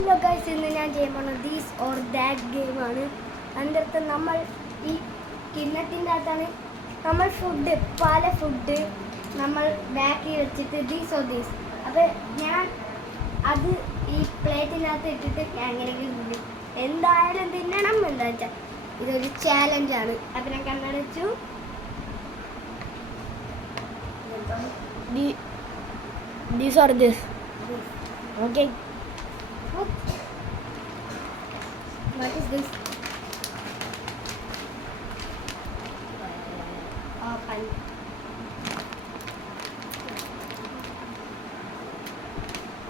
Hello guys, ഇന്ന് ഞാൻ ചെയ്യാൻ പോകുന്നത് ദീസ് ഓർ ദാറ്റ് ഗെയിമാണ്. അതിൻ്റെ അടുത്ത് നമ്മൾ ഈ കിണ്ണത്തിൻ്റെ അകത്താണ് നമ്മൾ പല ഫുഡ് നമ്മൾ ബാക്കി വെച്ചിട്ട് ദീസ് ഓർ ദീസ്. അപ്പോൾ ഞാൻ അത് ഈ പ്ലേറ്റിനകത്ത് ഇട്ടിട്ട് ഞാൻ എങ്ങനെയെങ്കിലും തിന്നും. എന്തായാലും തിന്നണം. എന്താ വെച്ചാൽ ഇതൊരു ചാലഞ്ചാണ്. അപ്പം ഞാൻ കണ്ണടച്ചു. These or this. Okay. What is this? Open.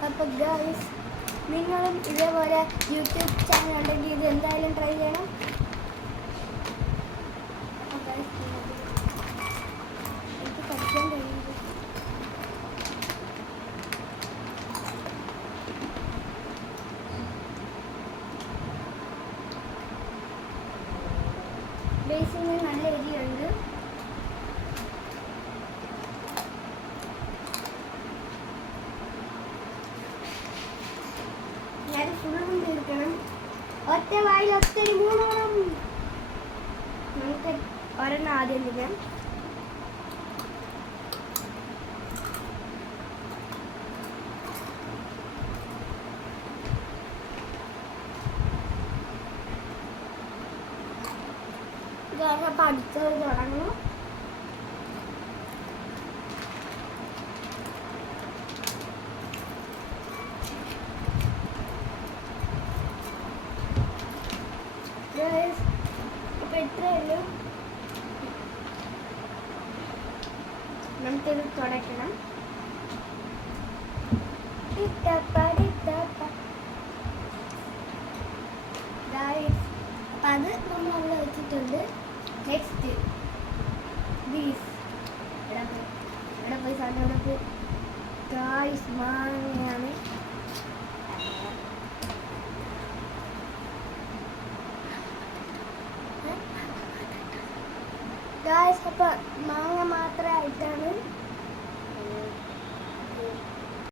അപ്പോൾ ഗൈസ്, നിങ്ങളും ഇതേപോലെ യൂട്യൂബ് ചാനൽ ഉണ്ടെങ്കിൽ ഇത് എന്തായാലും ട്രൈ ചെയ്യണം. എനിക്ക് പഠിക്കാൻ കഴിയുന്നത് ബേസിന് നല്ല എരിയുണ്ട്. ഞാൻ ഫുള്ളും തീർക്കണം. ഒറ്റ വായിൽ ഒത്തിരി മൂന്നോണം. നമുക്ക് ഒരെണ്ണം ആദ്യം തിന്നാം. കാരണം പഠിച്ചത് തുടങ്ങും. ഇപ്പം ഇത്രയല്ലോ. നമുക്കിത് തുടയ്ക്കണം. അപ്പം അത് നമ്മൾ അവിടെ വെച്ചിട്ടുണ്ട്. നെക്സ്റ്റ് ദീസ് ഇവിടെ പോയി സാധനം ഗായ്സ് മാങ്ങയാണ്. ഗായ്സ് അപ്പം മാങ്ങ മാത്രമായിട്ടാണ്